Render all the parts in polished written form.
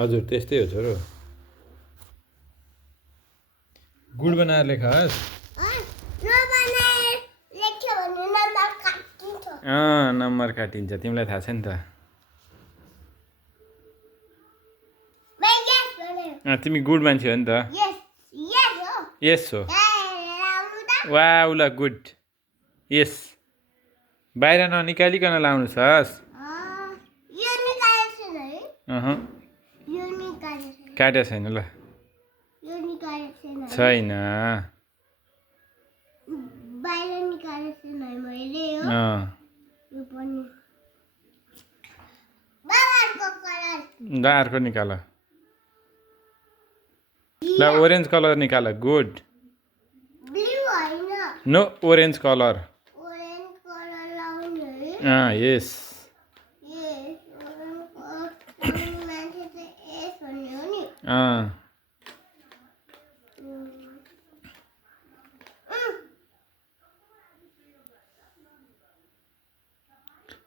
हजुर त्यस्तै हो छोरो गुड बनाएर लेखास् नम्बर काटिन्छ तिमीलाई थाहा छ नि त तिमी गुड मान्छे हो नि त यस हो वा उला गुड यस बाहिर ननिकालिकन लाउनु छस् काटेको छैन ल छैन ल अर्को निकाल ल ओरेन्ज कलर निकाल गुड नो ओरेन्ज कलर यस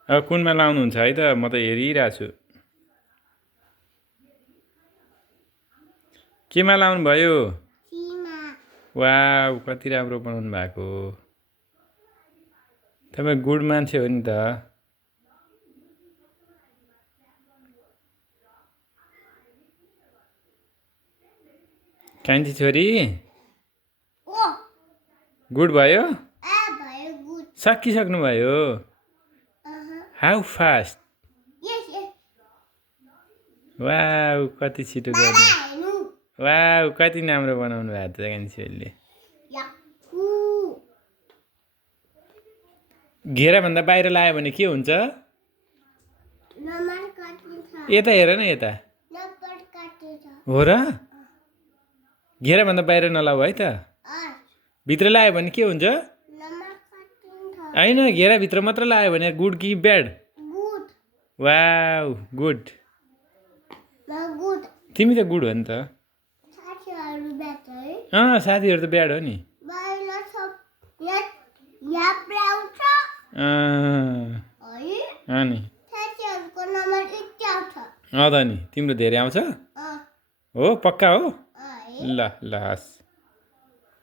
अब कुनमा लाउनुहुन्छ है त म त हेरिरहेको छु केमा लाउनु भयो वाउ कति राम्रो बनाउनु भएको तपाईँ गुड मान्छे हो नि त कान्छी छोरी गुड भयो सकिसक्नु भयो हाउ फास्ट वाउ कति छिटो गर्नु वाउ कति राम्रो बनाउनु भएको छ कान्छी छोरीले घेराभन्दा बाहिर लायो भने के हुन्छ यता हेर न यता हो र घेराभन्दा बाहिर नलाऊ है त भित्र लायो भने के हुन्छ होइन घेराभित्र मात्र लायो भने गुड कि ब्याड वाउ गुड तिमी त गुड हो नि त साथीहरू त ब्याड हो नि नि त नि तिम्रो धेरै आउँछ हो पक्का हो ल ल हस्